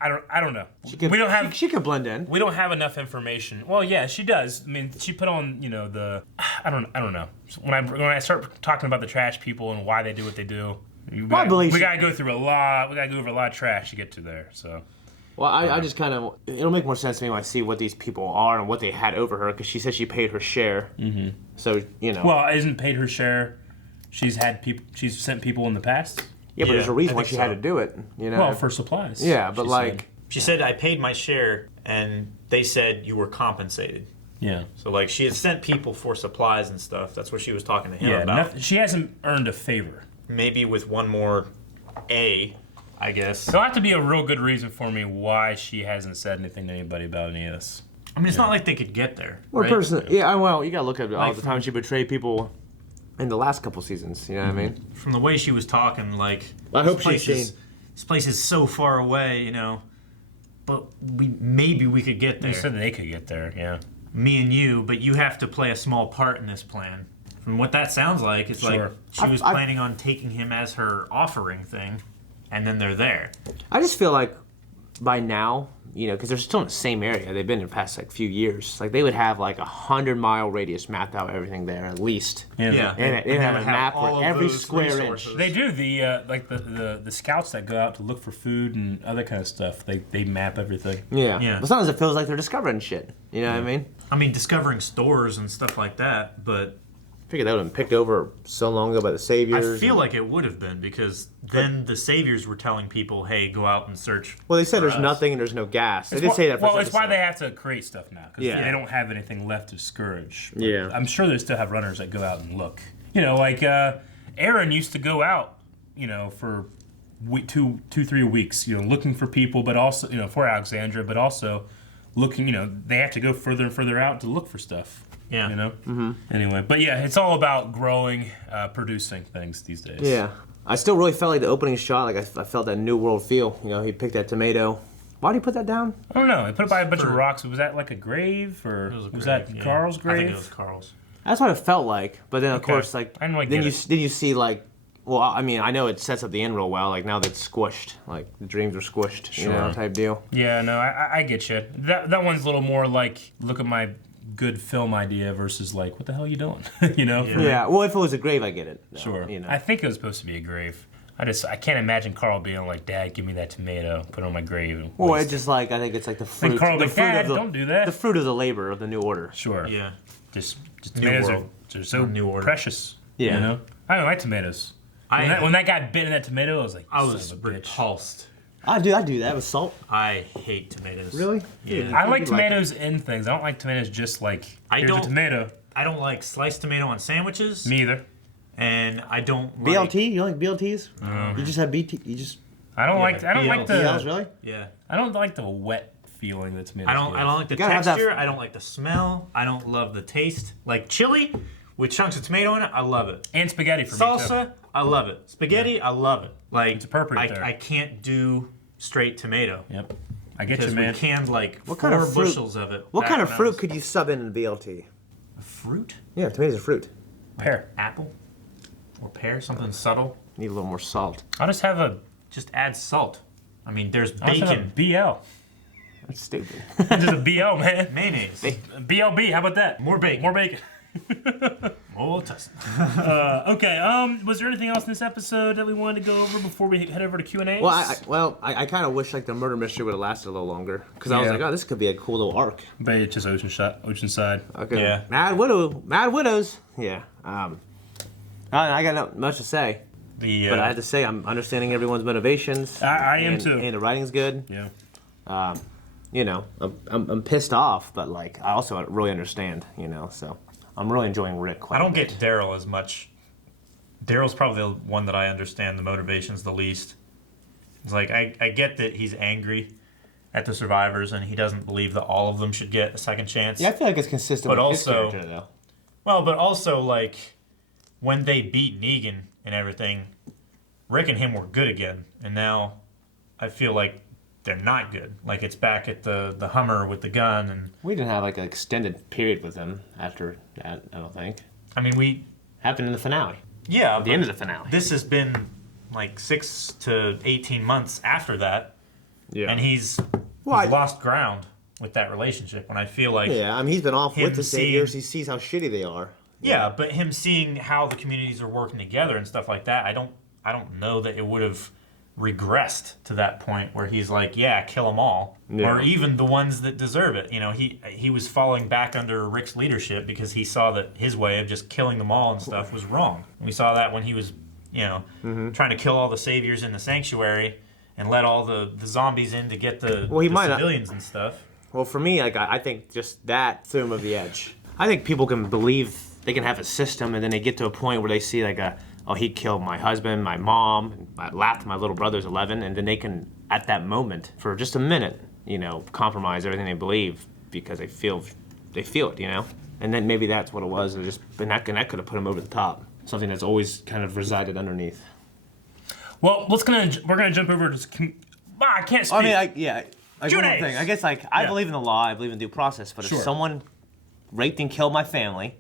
I don't know. We don't have. She could blend in. We don't have enough information. Well, yeah, she does. I mean, she put on, the. I don't know. When I start talking about the trash people and why they do what they do, we gotta go through a lot. We gotta go over a lot of trash to get to there. So. Well, I just kind of it'll make more sense to me when I see what these people are and what they had over her because she said she paid her share. Mm-hmm. So Well, isn't paid her share? She's had people. She's sent people in the past. Yeah, but there's a reason why she had to do it. Well, for supplies. Yeah, but she said I paid my share, and they said you were compensated. Yeah. So like she had sent people for supplies and stuff. That's what she was talking to him about. She hasn't earned a favor. Maybe with one more A, I guess. There'll have to be a real good reason for me why she hasn't said anything to anybody about any of this. I mean, it's not like they could get there. Well, right? Well, you gotta look at all the time she betrayed people in the last couple seasons. You know what I mean? From the way she was talking, like I hope she's seen. This place is so far away, but maybe we could get there. They said they could get there, yeah. Me and you, but you have to play a small part in this plan. From what that sounds like, it's like she was planning on taking him as her offering thing, and then they're there. I just feel like by now, because they're still in the same area. They've been in the past few years. Like they would have like 100-mile radius mapped out everything there at least. Yeah. And they have a map where every square inch. They do the scouts that go out to look for food and other kind of stuff. They map everything. Yeah. But sometimes it feels like they're discovering shit. You know what I mean? I mean, discovering stores and stuff like that, but. I figured that would have been picked over so long ago by the Saviors. I feel like it would have been because then the Saviors were telling people, "Hey, go out and search." Well, they said there's nothing and there's no gas. They did say that. Well, it's why they have to create stuff now because Yeah. they don't have anything left to scourge. But Yeah. I'm sure they still have runners that go out and look. Like Aaron used to go out, for 2-3 weeks, looking for people, but also, for Alexandra, but also looking, they have to go further and further out to look for stuff. Yeah. Mm-hmm. Anyway, but yeah, it's all about growing, producing things these days. Yeah. I still really felt like the opening shot, like I felt that New World feel. He picked that tomato. Why did he put that down? I don't know. He put it by a bunch of rocks. Was that like a grave, or was that Carl's grave? I think it was Carl's. That's what it felt like. But then, of course, like I didn't then you see like, well, I mean, I know it sets up the end real well. Like now that's squished, like the dreams are squished, type deal. Yeah, no, I get you. That one's a little more like, look at my good film idea versus like, what the hell are you doing? Yeah. Well, if it was a grave, I get it. No, sure. I think it was supposed to be a grave. I can't imagine Carl being like, "Dad, give me that tomato, put it on my grave." Well, it's just like I think it's like the fruit. And Carl the like, fruit "Dad, of don't do that." The fruit of the labor of the new order. Sure. Yeah. Just tomatoes are so new order. precious. Yeah. I don't like tomatoes. When that guy bit in that tomato, I was like, I was repulsed. I do that with salt. I hate tomatoes. Really? Yeah. I like tomatoes in things. I don't like tomatoes just like, here's a tomato. I don't like sliced tomato on sandwiches. Me either. And I don't BLT? You don't like BLTs? You just have BT. You just. I don't like the. BLs, really? Yeah. I don't like the wet feeling that tomatoes. I don't like the texture. I don't like the smell. I don't love the taste. Like chili with chunks of tomato in it, I love it. And spaghetti for Salsa, me too. I love it. Spaghetti, I love it. Like it's appropriate there. I can't do straight tomato. Yep. I get you, man. We canned like what 4 kind of bushels of it. What kind of fruit could you sub in BLT? A fruit? Yeah, tomatoes are fruit. Pear. Apple? Or pear, something subtle. Need a little more salt. I'll just have just add salt. I mean, there's I'll just have a bacon. BL. That's stupid. Just a BL, man. Mayonnaise. BLB, how about that? More bacon. More bacon. Oh, Tussin. Okay. Was there anything else in this episode that we wanted to go over before we head over to Q&A? Well, I kind of wish like the murder mystery would have lasted a little longer because I was like, oh, this could be a cool little arc. But it's just Oceanside. Okay. Yeah. Mad Widows. Yeah. I got not much to say. But I had to say I'm understanding everyone's motivations. I am too. And the writing's good. Yeah. You know, I'm pissed off, but like I also really understand. You know, so I'm really enjoying Rick. I don't get Daryl as much. Daryl's probably the one that I understand the motivations the least. It's like I get that he's angry at the survivors and he doesn't believe that all of them should get a second chance. Yeah, I feel like it's consistent with his character though. Well, but also like when they beat Negan and everything, Rick and him were good again, and now I feel like they're not good. Like it's back at the Hummer with the gun, and we didn't have like an extended period with him after that. I don't think. I mean, we happened in the finale. Yeah, at the end of the finale. This has been like 6 to 18 months after that, and he's lost ground with that relationship. And I feel like I mean, he's been off with the Saviors. He sees how shitty they are. Yeah, but him seeing how the communities are working together and stuff like that, I don't know that it would have regressed to that point where he's like, yeah, kill them all, or even the ones that deserve it. You know, he was falling back under Rick's leadership because he saw that his way of just killing them all and stuff was wrong. We saw that when he was, you know, trying to kill all the Saviors in the sanctuary and let all the zombies in to get the civilians and stuff. Well, for me, like I think just that threw him over the edge. I think people can believe they can have a system, and then they get to a point where they see like oh, he killed my husband, my mom, my little brother's 11, and then they can, at that moment, for just a minute, you know, compromise everything they believe because they feel it, you know? And then maybe that's what it was, and that could have put him over the top. Something that's always kind of resided underneath. Well, we're gonna jump over to. I can't speak. I mean, one more thing. I guess I believe in the law, I believe in due process, but if someone raped and killed my family,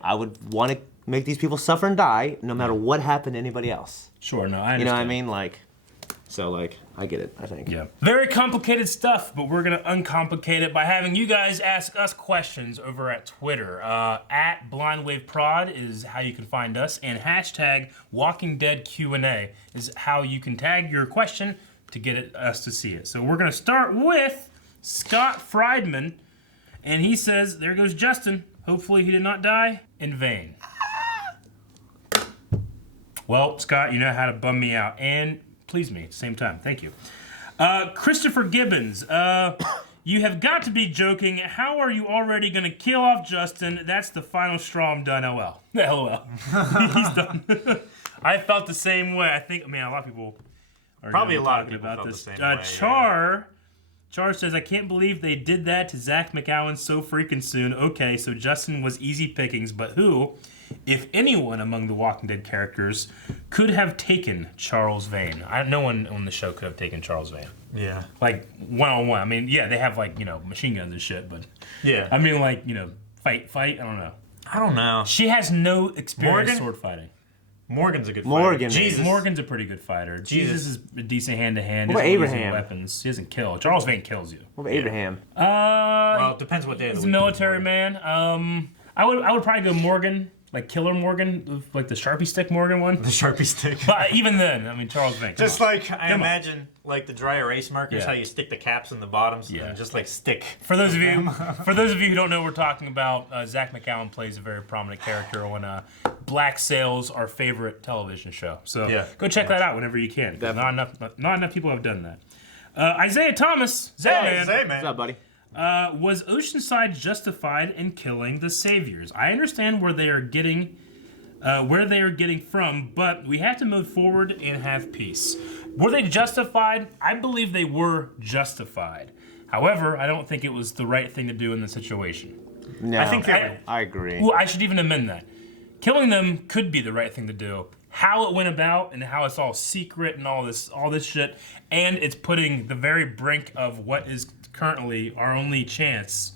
I would want to make these people suffer and die, no matter what happened to anybody else. Sure, no, I understand. You know what I mean? Like, so like, I get it, I think. Yeah. Very complicated stuff, but we're gonna uncomplicate it by having you guys ask us questions over at Twitter. At BlindWaveProd is how you can find us, and hashtag WalkingDeadQ&A is how you can tag your question to get us to see it. So we're gonna start with Scott Friedman, and he says, there goes Justin. Hopefully he did not die in vain. Well, Scott, you know how to bum me out and please me at the same time. Thank you. Christopher Gibbons, you have got to be joking. How are you already going to kill off Justin? That's the final straw. I'm done. LOL. LOL. He's done. I felt the same way. I think, a lot of people are probably a lot of people people about felt this. the same way. Char says, I can't believe they did that to Zach McGowan so freaking soon. Okay, so Justin was easy pickings, but who, if anyone among the Walking Dead characters, could have taken Charles Vane? No one on the show could have taken Charles Vane. Yeah. Like, one-on-one. I mean, yeah, they have, like, machine guns and shit, but... Yeah. I mean, like, fight, I don't know. She has no experience sword fighting. Morgan's a good fighter. Morgan's a pretty good fighter. Jesus is a decent hand-to-hand. What about Abraham? Weapons. He doesn't kill. Charles Vane kills you. What about Abraham? Well, it depends what day of the week. He's a military man. I would probably go Morgan. Like Killer Morgan, like the Sharpie stick Morgan one. The Sharpie stick. But even then, Charles Vane. Just like I imagine, like the dry erase markers, how you stick the caps in the bottoms, and just like stick. For those of you who don't know what we're talking about, Zach McGowan plays a very prominent character on Black Sails, our favorite television show. So go check that out whenever you can. Not enough people have done that. Isaiah Thomas, Zayman. What's up, buddy? Was Oceanside justified in killing the Saviors? I understand where they are getting from, but we have to move forward and have peace. Were they justified? I believe they were justified. However, I don't think it was the right thing to do in the situation. No, I agree. Well, I should even amend that. Killing them could be the right thing to do. How it went about and how it's all secret and all this shit, and it's putting the very brink of what is currently our only chance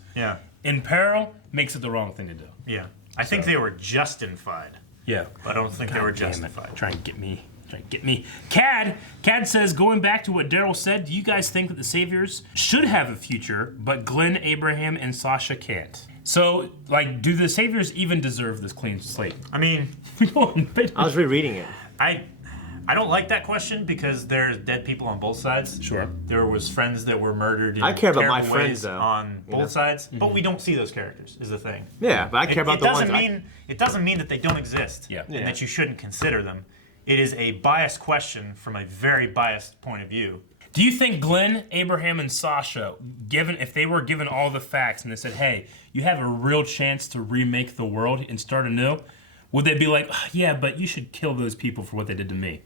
in peril, makes it the wrong thing to do. Yeah. I think they were justified. Yeah. But I don't think they were justified. Try and get me. Cad says, going back to what Daryl said, do you guys think that the Saviors should have a future, but Glenn, Abraham, and Sasha can't? So, like, do the Saviors even deserve this clean slate? I mean, I was rereading it. I don't like that question because there's dead people on both sides. Sure. There was friends that were murdered in I care about my terrible friends, ways though, on you know? both sides, but we don't see those characters, is the thing. Yeah, but I care about the ones. It doesn't mean that they don't exist and that you shouldn't consider them. It is a biased question from a very biased point of view. Do you think Glenn, Abraham, and Sasha, if they were given all the facts and they said, hey, you have a real chance to remake the world and start anew, would they be like, oh, yeah, but you should kill those people for what they did to me?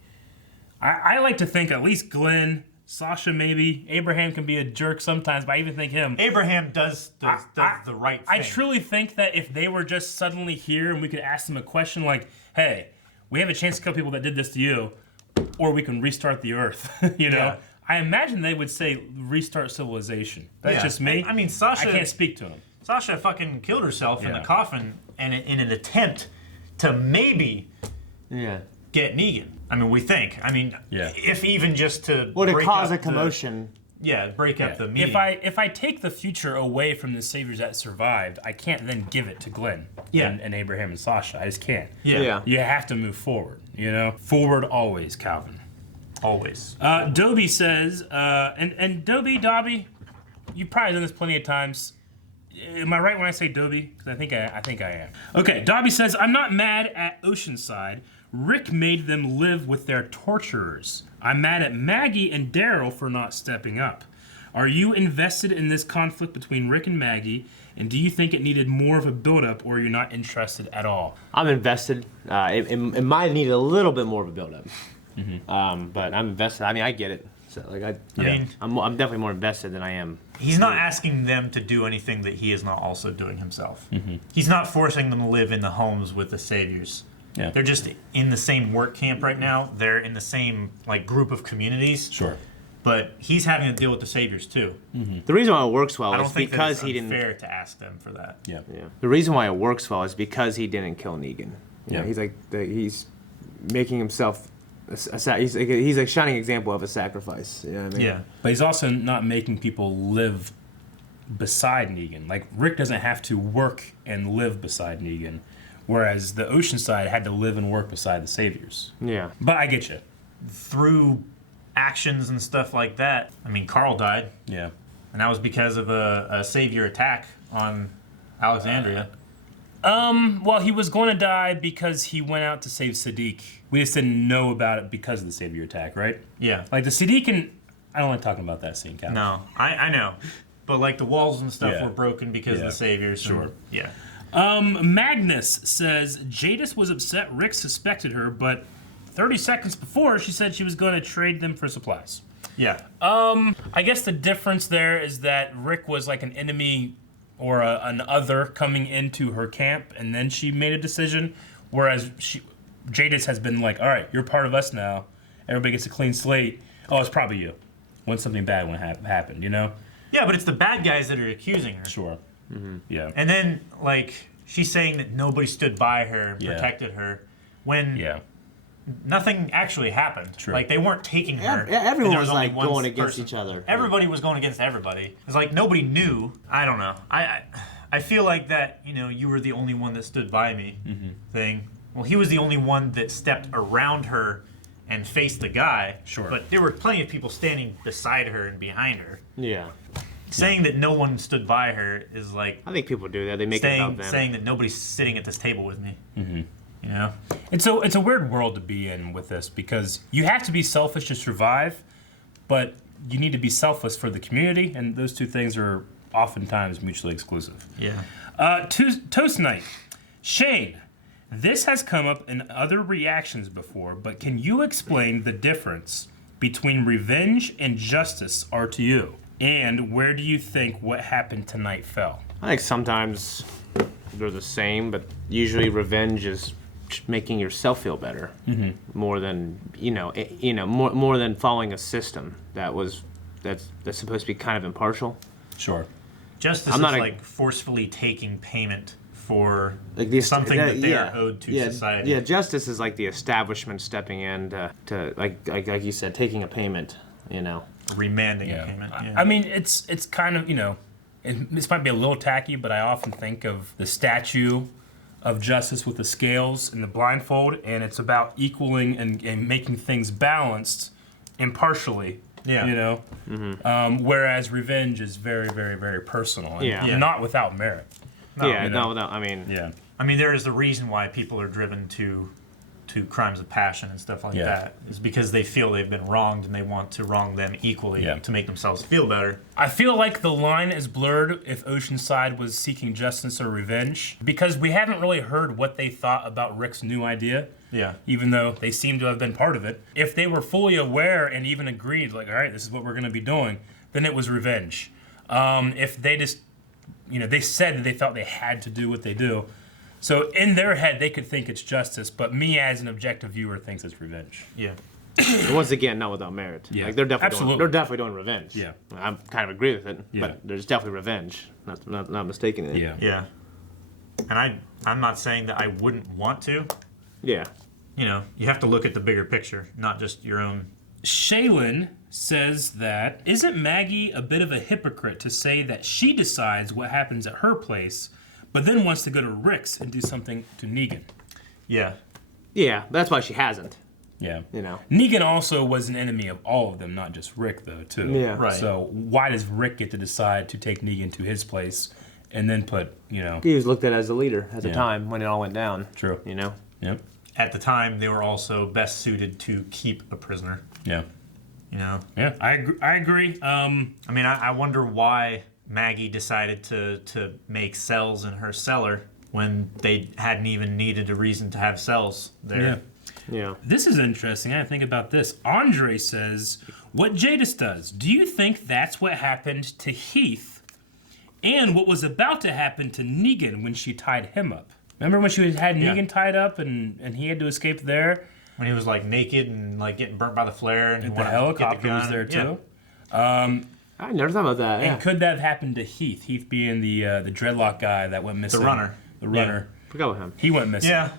I like to think at least Glenn, Sasha maybe, Abraham can be a jerk sometimes, but I even think him. Abraham does the right thing. I truly think that if they were just suddenly here and we could ask them a question like, hey, we have a chance to kill people that did this to you, or we can restart the earth, you know? Yeah. I imagine they would say restart civilization. That's just me. I mean, Sasha... I can't speak to him. Sasha fucking killed herself in the coffin and in an attempt to maybe get Negan. I mean, we think. I mean, if even just to cause a commotion. Break up the meeting. If I take the future away from the Saviors that survived, I can't then give it to Glenn and Abraham and Sasha. I just can't. Yeah. You have to move forward, you know? Forward always, Calvin. Always. Dobie says, and Dobby, you've probably done this plenty of times. Am I right when I say Dobie? Because I think I am. Okay, Dobby says, I'm not mad at Oceanside. Rick made them live with their torturers. I'm mad at Maggie and Daryl for not stepping up. Are you invested in this conflict between Rick and Maggie? And do you think it needed more of a build-up, or are you not interested at all? I'm invested. It might need a little bit more of a build-up. But I'm invested. I mean, I get it. So, like, I mean, I'm definitely more invested than I am. He's not asking them to do anything that he is not also doing himself. He's not forcing them to live in the homes with the Saviors. Yeah. They're just in the same work camp right now. They're in the same group of communities. Sure. But he's having to deal with the Saviors too. The reason why it works well I don't is think because that he it's didn't. Fair to ask them for that. Yeah. The reason why it works well is because he didn't kill Negan. Yeah. He's like he's making himself. He's a shining example of a sacrifice. You know what I mean? Yeah. But he's also not making people live beside Negan. Like, Rick doesn't have to work and live beside Negan, whereas the Oceanside had to live and work beside the Saviors. Yeah. But I get you. Through actions and stuff like that, I mean, Carl died. Yeah. And that was because of a Savior attack on Alexandria. Well, he was going to die because he went out to save Sadiq. We just didn't know about it because of the Savior attack, right? Yeah. Like, the Sadiq and... I don't like talking about that scene, Calvin. No, I know. But, like, the walls and stuff were broken because of the Saviors. Sure. Yeah. Magnus says, Jadis was upset Rick suspected her, but 30 seconds before, she said she was going to trade them for supplies. Yeah. I guess the difference there is that Rick was like an enemy or an other coming into her camp, and then she made a decision, whereas Jadis has been like, all right, you're part of us now. Everybody gets a clean slate. Oh, it's probably you. When something bad happened, you know? Yeah, but it's the bad guys that are accusing her. Sure. Yeah. And then, like, she's saying that nobody stood by her and protected her when nothing actually happened. True. Like, they weren't taking her. Everyone was like going against each other. Everybody was going against everybody. It's like nobody knew. I don't know. I feel like that, you were the only one that stood by me thing. Well, he was the only one that stepped around her and faced the guy. Sure. But there were plenty of people standing beside her and behind her. Yeah. Saying that no one stood by her is like... I think people do that. They make it about them. Saying that nobody's sitting at this table with me. You know? It's a weird world to be in with this, because you have to be selfish to survive, but you need to be selfless for the community, and those two things are oftentimes mutually exclusive. Yeah. Toast night. Shane, this has come up in other reactions before, but can you explain the difference between revenge and justice are to you? And where do you think what happened tonight fell? I think sometimes they're the same, but usually revenge is making yourself feel better, more than more than following a system that's supposed to be kind of impartial. Sure. Justice is like forcefully taking payment for something that they are owed to society. Yeah, justice is like the establishment stepping in to like you said, taking a payment. Remanding a payment. I mean, it's kind of and this might be a little tacky, but I often think of the statue of justice with the scales and the blindfold, and it's about equaling and making things balanced impartially. Yeah. You know? Whereas revenge is very, very, very personal. And not without merit. No, yeah, you know? no, without, I mean... Yeah. I mean, there is the reason why people are driven to crimes of passion and stuff like that is because they feel they've been wronged and they want to wrong them equally to make themselves feel better. I feel like the line is blurred if Oceanside was seeking justice or revenge because we haven't really heard what they thought about Rick's new idea. Yeah. Even though they seem to have been part of it. If they were fully aware and even agreed, like, all right, this is what we're going to be doing, then it was revenge. If they just, you know, they said that they thought they had to do what they do. So in their head, they could think it's justice, but me as an objective viewer thinks it's revenge. Yeah. Once again, not without merit. Yeah. Like they're definitely doing revenge. Yeah. I kind of agree with it, Yeah. but there's definitely revenge. Not mistaken in it. Yeah. Yeah. And I'm not saying that I wouldn't want to. Yeah. You know, you have to look at the bigger picture, not just your own. Shaylin says that, isn't Maggie a bit of a hypocrite to say that she decides what happens at her place, but then wants to go to Rick's and do something to Negan? Yeah. Yeah, that's why she hasn't. Yeah. You know. Negan also was an enemy of all of them, not just Rick, though, too. Yeah. Right. So why does Rick get to decide to take Negan to his place and then put, you know... He was looked at as the leader at the time when it all went down. True. You know? Yep. At the time, they were also best suited to keep a prisoner. Yeah. You know? Yeah, I agree. I mean, I wonder why Maggie decided to make cells in her cellar when they hadn't even needed a reason to have cells there. Yeah. Yeah. This is interesting. I think about this. Andre says, what Jadis does, do you think that's what happened to Heath and what was about to happen to Negan when she tied him up? Remember when she had Negan tied up and he had to escape there? When he was like naked and like getting burnt by the flare and the helicopter was there too. I never thought about that. And could that have happened to Heath? Heath being the dreadlock guy that went missing. The runner. The runner. Forgot about him. He went missing. Yeah.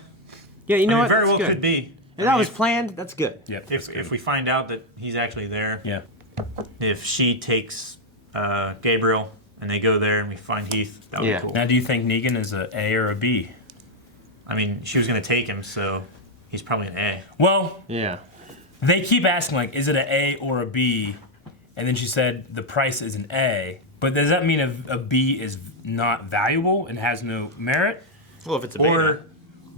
Yeah, you know what? Very That's well good. could be. If that was planned, that's good. Yep. If we find out that he's actually there, yeah. If she takes Gabriel and they go there and we find Heath, that would be cool. Now, do you think Negan is a A or a B? I mean, she was going to take him, so he's probably an A. Well, yeah. They keep asking, like, is it an A or a B? And then she said the price is an A. But does that mean a B is not valuable and has no merit? Well, if it's a beta.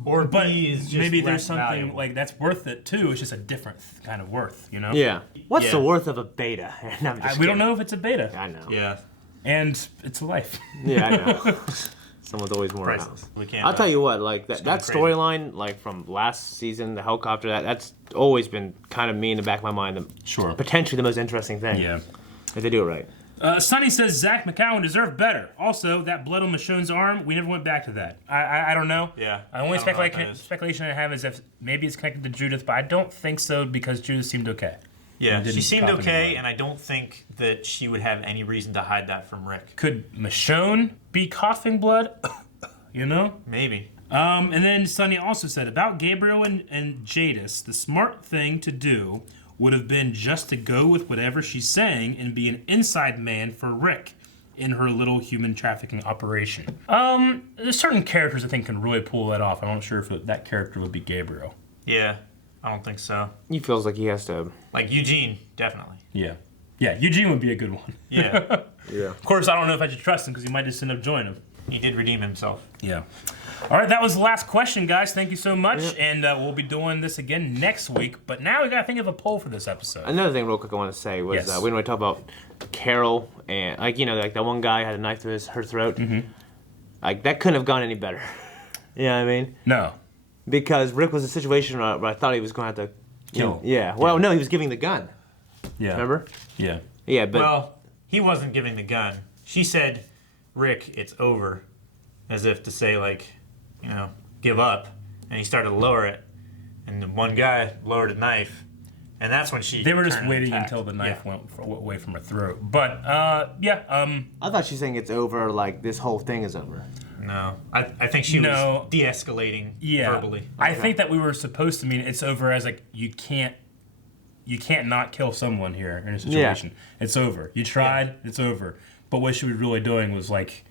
Or but B is just maybe there's less something valuable. like that's worth it too. It's just a different kind of worth, you know? Yeah. What's the worth of a beta? No, I'm just we don't kidding. know if it's a beta. I know. Yeah. And it's life. Yeah, I know. Someone's always more Priceless. around. We can't. I'll tell you what, like that kinda crazy. storyline, like from last season, the helicopter, that's always been kind of me in the back of my mind. Sure. Potentially the most interesting thing. Yeah. If they do it right. Sonny says Zach McCowan deserved better. Also, that blood on Michonne's arm, we never went back to that. I don't know. Yeah. The only I don't know what that is. speculation I have is if maybe it's connected to Judith, but I don't think so because Judith seemed okay. Yeah, Didn't she seemed cough okay, anymore. and I don't think that she would have any reason to hide that from Rick. Could Michonne be coughing blood? You know? Maybe. And then Sonny also said about Gabriel and Jadis, the smart thing to do would have been just to go with whatever she's saying and be an inside man for Rick in her little human trafficking operation. There's certain characters I think can really pull that off. I'm not sure if that character would be Gabriel. Yeah, I don't think so. He feels like he has to. Like Eugene, definitely. Yeah. Yeah, Eugene would be a good one. Yeah. Yeah. Of course, I don't know if I should trust him because he might just end up joining him. He did redeem himself. Yeah. All right, that was the last question, guys. Thank you so much. And we'll be doing this again next week. But now we got to think of a poll for this episode. Another thing real quick I want to say was Yes. we don't want to talk about Carol and, like, you know, like that one guy had a knife to her throat. Mm-hmm. Like, that couldn't have gone any better. You know what I mean? No. Because Rick was in a situation where I thought he was going to have to Kill. Yeah. Well, no, he was giving the gun. Yeah. Remember? Yeah. Yeah, but Well, he wasn't giving the gun. She said, Rick, it's over. As if to say, like, you know, give up. And he started to lower it. And the one guy lowered a knife. And that's when she They were just turned and waiting attacked. until the knife Yeah. went away from her throat. But, yeah. I thought she was saying it's over, like this whole thing is over. No. I think she was de-escalating verbally. I think that we were supposed to mean it's over as, like, you can't not kill someone here in a situation. It's over. You tried, it's over. but what she was really doing was like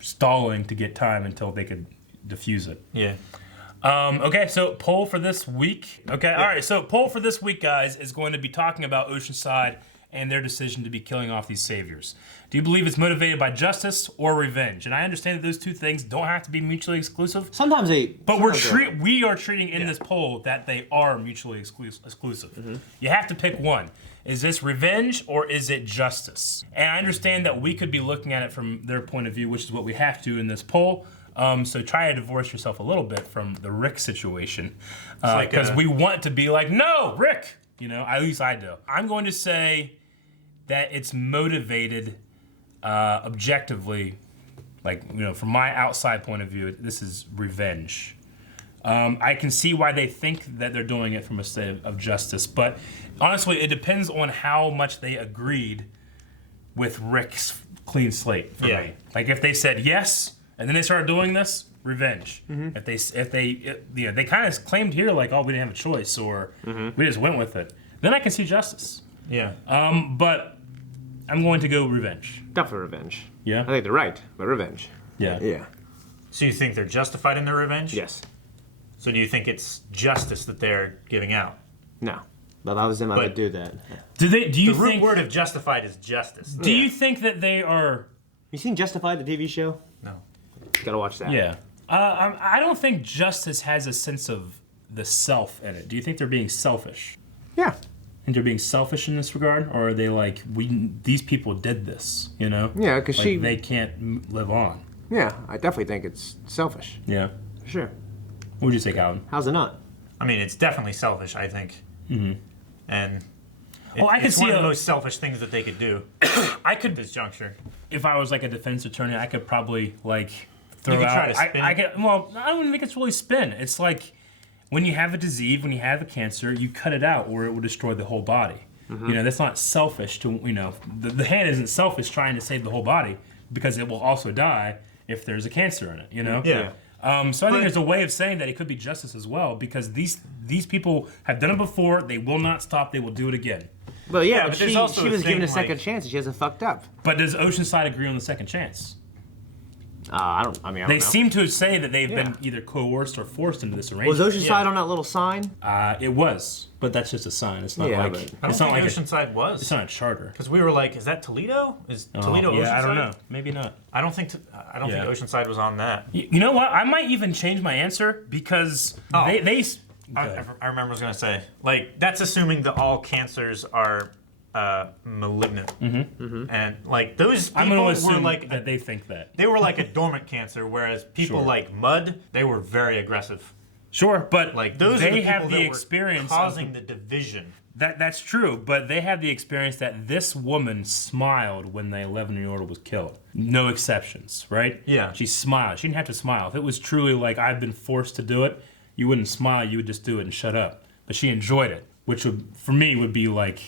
stalling to get time until they could defuse it. Yeah. Okay, so poll for this week. Okay, all right, so poll for this week, guys, is going to be talking about Oceanside and their decision to be killing off these saviors. Do you believe it's motivated by justice or revenge? And I understand that those two things don't have to be mutually exclusive. Sometimes they... But we are treating in this poll that they are mutually exclusive. You have to pick one. Is this revenge or is it justice? And I understand that we could be looking at it from their point of view, which is what we have to in this poll. So try to divorce yourself a little bit from the Rick situation. Because we want to be like, no, Rick! You know, at least I do. I'm going to say that it's motivated objectively, like, you know, from my outside point of view, this is revenge. I can see why they think that they're doing it from a state of justice, but honestly, it depends on how much they agreed with Rick's clean slate for me. Like if they said yes, and then they started doing this, revenge. If they kind of claimed here like, oh, we didn't have a choice, or we just went with it, then I can see justice. Yeah. But I'm going to go revenge. Definitely revenge. Yeah? I think they're right, but revenge. Yeah. Yeah. So you think they're justified in their revenge? Yes. So do you think it's justice that they're giving out? No. But I was them, I would do that. Do you the think... root word of justified is justice. Do you think that they are... You seen Justified, the TV show? No. Gotta watch that. Yeah. I don't think justice has a sense of the self in it. Do you think they're being selfish? Yeah. Think they're being selfish in this regard, or are they like, these people did this, you know? Yeah, because like they can't live on. Yeah, I definitely think it's selfish. Yeah. For sure. What would you say, Calvin? How's it not? I mean, it's definitely selfish, I think. And it's one of the most selfish things that they could do. I could, this juncture. If I was like a defense attorney, I could probably like throw You could out. try to spin. Well, I don't even think it's really spin. It's like when you have a disease, when you have a cancer, you cut it out, or it will destroy the whole body. You know, that's not selfish. The hand isn't selfish trying to save the whole body, because it will also die if there's a cancer in it. You know. Yeah. So I think there's a way of saying that it could be justice as well, because these people have done it before. They will not stop. They will do it again. But yeah, but there's she also was a given a thing, second like- chance and she hasn't fucked up. But does Oceanside agree on the second chance? I don't know. They seem to say that they've been either coerced or forced into this arrangement. Was Oceanside on that little sign? It was, but that's just a sign. It's not like I don't it's think not like Oceanside was. It's not a charter. Because we were like, is that Toledo? Is Toledo Oceanside? Yeah, I don't know. Maybe not. I don't think Oceanside was on that. You know what? I might even change my answer because they I remember I was gonna say, like, that's assuming that all cancers are malignant, and like those people I'm gonna were assume like that they think that they were like a dormant cancer, whereas people like Mud, they were very aggressive. Sure, but Like those they are the have people the that experience were causing the division. That's true, but they have the experience that this woman smiled when the 11-year-old was killed. No exceptions, right? Yeah. She smiled. She didn't have to smile. If it was truly like, I've been forced to do it, you wouldn't smile, you would just do it and shut up. But she enjoyed it, which would, for me, would be like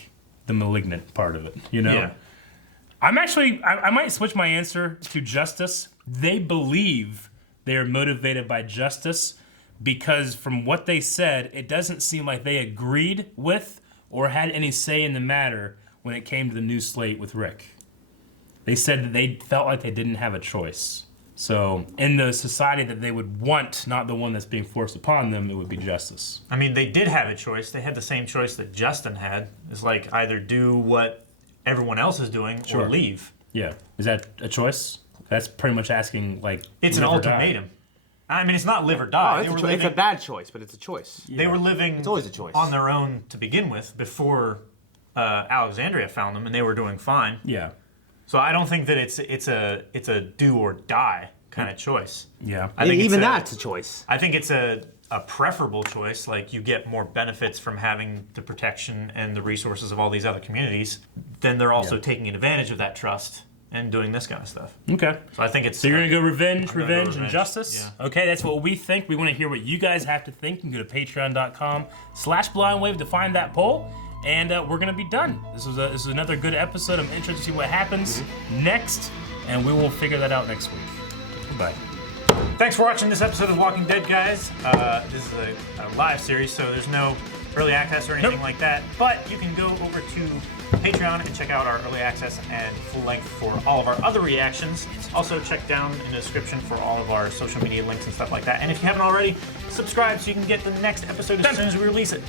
the malignant part of it, you know? Yeah. I'm actually, I might switch my answer to justice. They believe they are motivated by justice because from what they said, it doesn't seem like they agreed with or had any say in the matter when it came to the new slate with Rick. They said that they felt like they didn't have a choice. So in the society that they would want, not the one that's being forced upon them, it would be justice. I mean, they did have a choice. They had the same choice that Justin had. It's like either do what everyone else is doing or leave. Yeah. Is that a choice? That's pretty much asking, like, It's an live or die. ultimatum. I mean, it's not live or die. It's a bad choice, but it's a choice. They were living It's always a choice. on their own to begin with before Alexandria found them, and they were doing fine. Yeah. So I don't think that it's a do or die kind of choice. Yeah. I think Even that's a choice. I think it's a preferable choice. Like, you get more benefits from having the protection and the resources of all these other communities. Then they're also taking advantage of that trust and doing this kind of stuff. Okay. So I think it's... So you're going to go revenge, I'm gonna go and revenge. justice? Yeah. Okay, that's what we think. We want to hear what you guys have to think. You can go to patreon.com/blindwave to find that poll. And we're going to be done. This is another good episode. I'm interested to see what happens next. And we will figure that out next week. Goodbye. Thanks for watching this episode of Walking Dead, guys. This is a live series, so there's no early access or anything like that. But you can go over to Patreon and check out our early access and full length for all of our other reactions. Also, check down in the description for all of our social media links and stuff like that. And if you haven't already, subscribe so you can get the next episode as soon as we release it.